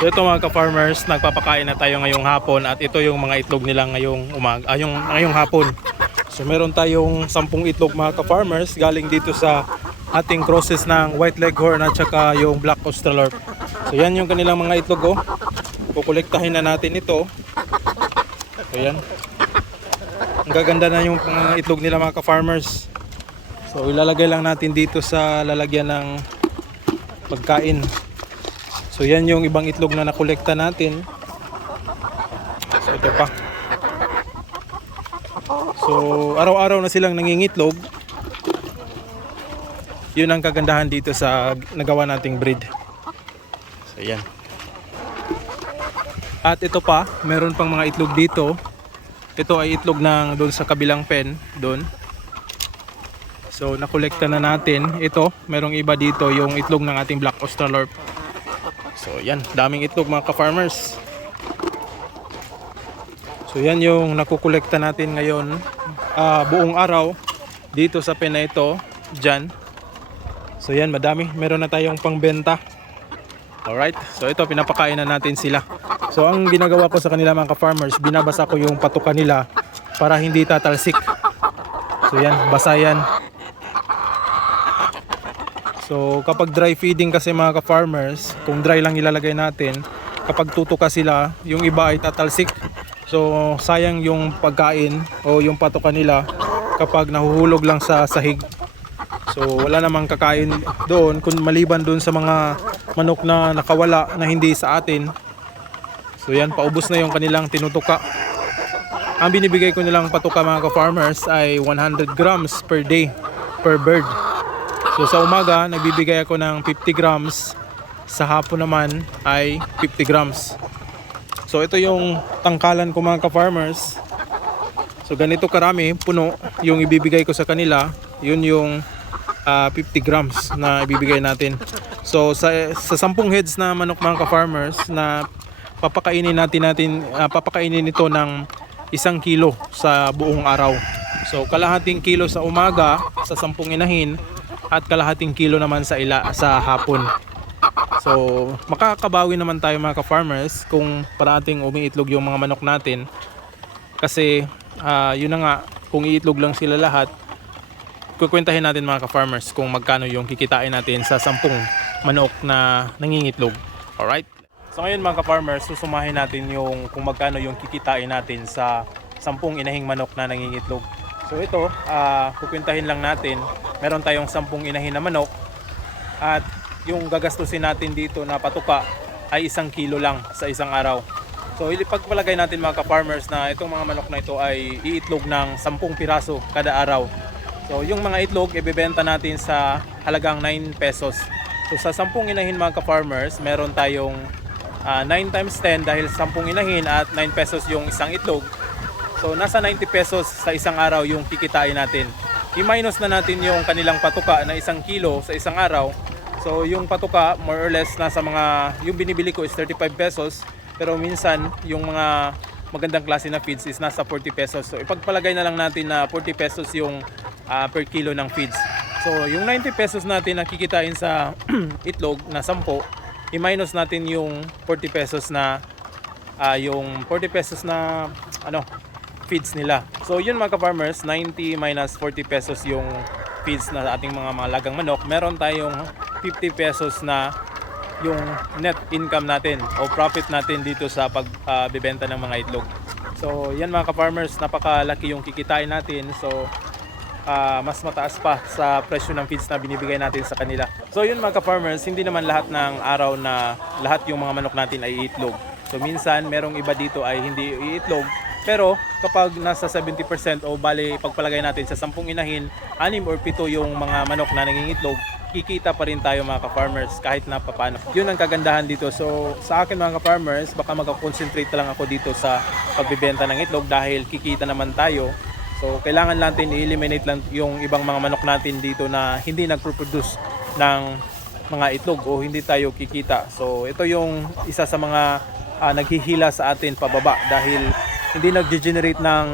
So ito mga ka-farmers, nagpapakain na tayo ngayong hapon at ito yung mga itlog nila ngayong umag, ah, yung, ngayong hapon. So meron tayong 10 itlog mga ka-farmers galing dito sa ating crosses ng white leghorn at saka yung black australorp. So yan yung kanilang mga itlog oh. Kukolektahin na natin ito. So yan. Ang gaganda na yung mga itlog nila mga ka-farmers. So ilalagay lang natin dito sa lalagyan ng pagkain. So yan yung ibang itlog na nakolekta natin. So ito pa. So araw-araw na silang nangingitlog. Yun ang kagandahan dito sa nagawa nating breed. So yan. At ito pa, meron pang mga itlog dito. Ito ay itlog ng doon sa kabilang pen, doon. So nakolekta na natin. Ito, merong iba dito yung itlog ng ating black australorp. So yan, daming itlog mga ka-farmers. So yan yung nakukolekta natin ngayon ah, buong araw dito sa pen na ito, dyan. So yan, madami. Meron na tayong pangbenta. Alright, so ito pinapakain na natin sila. So ang ginagawa ko sa kanila mga ka-farmers, binabasa ko yung patuka nila para hindi tatalsik. So yan, basa yan. So kapag dry feeding kasi mga ka-farmers, kung dry lang ilalagay natin, kapag tutuka sila, yung iba ay tatalsik. So sayang yung pagkain o yung patuka nila kapag nahuhulog lang sa sahig. So wala namang kakain doon kung maliban doon sa mga manok na nakawala na hindi sa atin. So yan, paubos na yung kanilang tinutuka. Ang binibigay ko nilang patuka mga ka-farmers ay 100 grams per day per bird. So sa umaga, nagbibigay ako ng 50 grams. Sa hapon naman ay 50 grams. So ito yung tangkalan ko mga ka-farmers. So ganito karami, puno, yung ibibigay ko sa kanila. Yun yung ah, 50 grams na ibibigay natin. So sa, sa 10 heads na manok mga ka-farmers na papakainin natin natin, ah, papakainin ito ng isang kilo sa buong araw. So kalahating kilo sa umaga sa 10 inahin at kalahating kilo naman sa ila sa hapon. So, makakabawi naman tayo mga ka-farmers kung parating umiitlog yung mga manok natin. Kasi, ah, yun na nga, kung iitlog lang sila lahat, kukwentahin natin mga ka-farmers kung magkano yung kikitain natin sa 10 manok na nangingitlog. Alright? So ngayon mga ka-farmers, susumahin natin yung kung magkano yung kikitain natin sa 10 inahing manok na nangingitlog. So ito, ah kukwentahin lang natin, meron tayong 10 inahin na manok at yung gagastusin natin dito na patuka ay isang kilo lang sa isang araw. So ilipagpalagay natin mga ka-farmers na itong mga manok na ito ay iitlog ng 10 piraso kada araw. So yung mga itlog ibebenta natin sa halagang 9 pesos. So sa 10 inahin mga ka-farmers, meron tayong ah, 9 times 10 dahil 10 inahin at 9 pesos yung isang itlog. So nasa 90 pesos sa isang araw yung kikitain natin. I-minus na natin yung kanilang patuka na isang kilo sa isang araw. So yung patuka more or less nasa mga yung binibili ko is 35 pesos pero minsan yung mga magandang klase na feeds is nasa 40 pesos. So ipagpalagay na lang natin na 40 pesos yung ah, per kilo ng feeds. So yung 90 pesos natin na kikitain sa itlog na 10, i-minus natin yung 40 pesos na ah, yung 40 pesos na ano feeds nila. So yun mga ka-farmers, 90 minus 40 pesos yung feeds na ating mga malagang manok. Meron tayong 50 pesos na yung net income natin o profit natin dito sa pagbebenta ng mga itlog. So yan mga ka-farmers, napakalaki yung kikitain natin. So ah, mas mataas pa sa presyo ng feeds na binibigay natin sa kanila. So yun mga ka-farmers, hindi naman lahat ng araw na lahat yung mga manok natin ay iitlog. So minsan merong iba dito ay hindi iitlog. Pero kapag nasa 70% o bali pagpalagay natin sa 10 inahin, 6 or 7 yung mga manok na nangingitlog, kikita pa rin tayo mga ka-farmers kahit na papano. Yun ang kagandahan dito. So sa akin mga ka-farmers, baka mag-concentrate lang ako dito sa pagbibenta ng itlog dahil kikita naman tayo So kailangan natin i-eliminate lang yung ibang mga manok natin dito na hindi nagpo-produce ng mga itlog o hindi tayo kikita. So ito yung isa sa mga ah, naghihila sa atin pababa dahil hindi nag-generate ng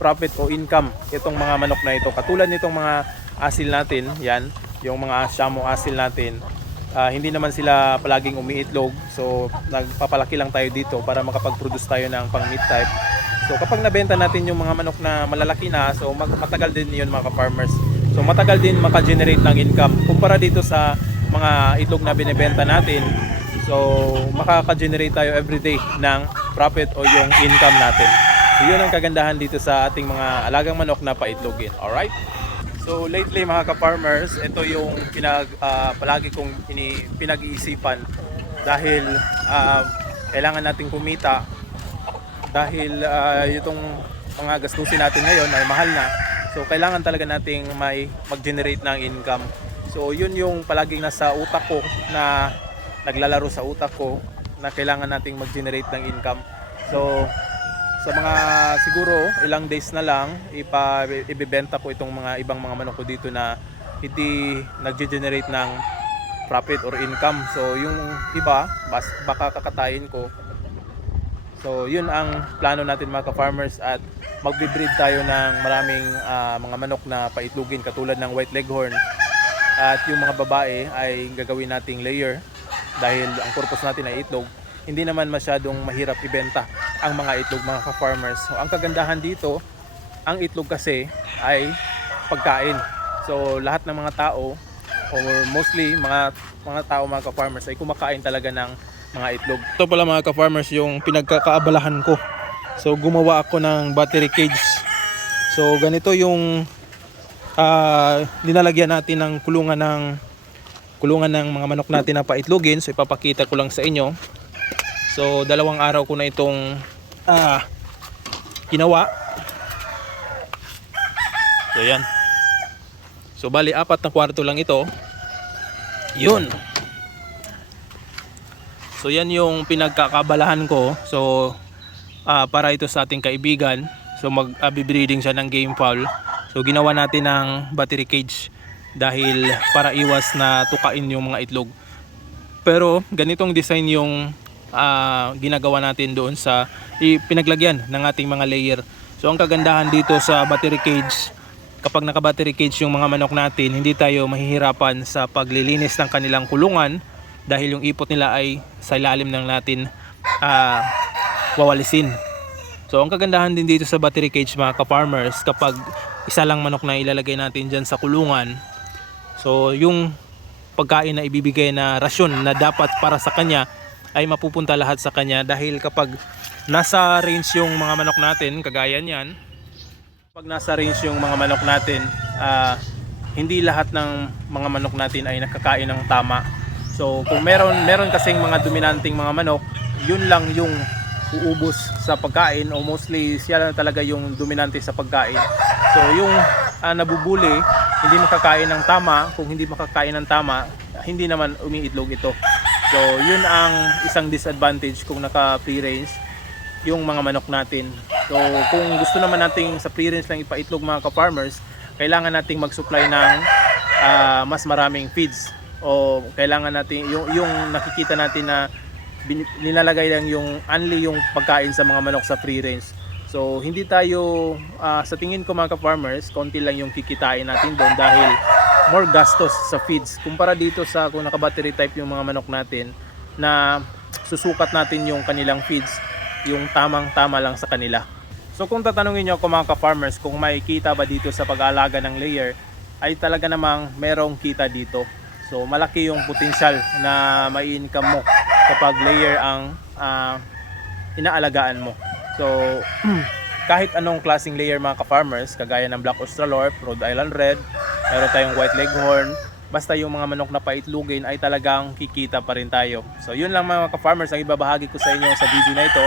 profit o income itong mga manok na ito. Katulad nitong mga asil natin, yan, yung mga asyamo asil natin. Ah, hindi naman sila palaging umiitlog. So nagpapalaki lang tayo dito para makapag-produce tayo ng pang meat type. So kapag nabenta natin yung mga manok na malalaki na, so matagal din yun mga farmers. So matagal din maka-generate ng income. Kumpara dito sa mga itlog na binebenta natin, so makaka-generate tayo everyday ng profit o yung income natin. So yun ang kagandahan dito sa ating mga alagang manok na paitlogin. Alright? So lately mga ka-farmers, ito yung pinag, ah, palagi kong ini, pinag-iisipan dahil ah, kailangan nating kumita dahil ah, itong mga gastusin natin ngayon ay mahal na. So kailangan talaga nating may mag-generate ng income. So yun yung palaging nasa utak ko na naglalaro sa utak ko na kailangan nating mag-generate ng income. So sa mga siguro ilang days na lang ipa ibebenta ko itong mga ibang mga manok ko dito na hindi nagge-generate ng profit or income. So yung iba bas, baka kakatayin ko. So yun ang plano natin mga ka-farmers at magbe-breed tayo ng maraming ah, mga manok na paitlugin katulad ng white leghorn. At yung mga babae ay gagawin nating layer dahil ang purpose natin ay itlog. Hindi naman masyadong mahirap ibenta ang mga itlog mga ka-farmers. So ang kagandahan dito, ang itlog kasi ay pagkain. So lahat ng mga tao or mostly mga mga tao mga ka-farmers ay kumakain talaga ng mga itlog. Ito pala mga ka-farmers yung pinagkakaabalahan ko. So gumawa ako ng battery cage. So ganito yung ah linalagyan natin ng kulungan ng kulungan ng mga manok natin na paitlogin. So ipapakita ko lang sa inyo. So dalawang araw ko na itong ah ginawa. So yan. So bali apat na kwarto lang ito. Yun. So yan yung pinagkakabalahan ko. So ah, para ito sa ating kaibigan. So mag-breeding siya ng game fowl. So ginawa natin ng battery cage dahil para iwas na tukain yung mga itlog. Pero ganitong design yung ah, ginagawa natin doon sa pinaglagyan ng ating mga layer. So ang kagandahan dito sa battery cage, kapag naka-battery cage yung mga manok natin, hindi tayo mahihirapan sa paglilinis ng kanilang kulungan dahil yung ipot nila ay sa ilalim ng natin ah, wawalisin. So ang kagandahan din dito sa battery cage mga ka-farmers kapag isa lang manok na ilalagay natin dyan sa kulungan so yung pagkain na ibibigay na rasyon na dapat para sa kanya ay mapupunta lahat sa kanya dahil kapag nasa range yung mga manok natin kagaya niyan pag nasa range yung mga manok natin ah, hindi lahat ng mga manok natin ay nakakain ng tama so kung meron meron kasing mga dominanting mga manok yun lang yung uubos sa pagkain o mostly siya lang talaga yung dominante sa pagkain. So yung ah, nabubuli, hindi makakain ng tama, kung hindi makakain ng tama, hindi naman umiitlog ito. So yun ang isang disadvantage kung naka free range yung mga manok natin. So kung gusto naman nating sa free range lang ipaitlog mga ka-farmers, kailangan nating mag-supply ng ah, mas maraming feeds o kailangan natin yung yung nakikita natin na nilalagay lang yung only yung pagkain sa mga manok sa free range. So hindi tayo ah, sa tingin ko mga ka-farmers, konti lang yung kikitain natin doon dahil more gastos sa feeds kumpara dito sa kung naka-battery type yung mga manok natin na susukat natin yung kanilang feeds yung tamang-tama lang sa kanila. So kung tatanungin nyo ako mga ka-farmers kung may kita ba dito sa pag-aalaga ng layer ay talaga namang merong kita dito. So malaki yung potensyal na may income mo kapag layer ang ah, inaalagaan mo. So kahit anong klaseng layer mga ka-farmers, kagaya ng Black Australorp, Rhode Island Red, meron tayong White Leghorn, basta yung mga manok na paitlugin ay talagang kikita pa rin tayo. So yun lang mga ka-farmers ang ibabahagi ko sa inyo sa video na ito.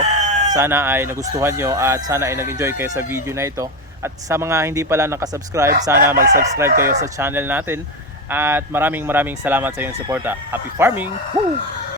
Sana ay nagustuhan nyo at sana ay nag-enjoy kayo sa video na ito. At sa mga hindi pala nakasubscribe, sana mag-subscribe kayo sa channel natin. At maraming maraming salamat sa iyong suporta. Happy farming! Woo!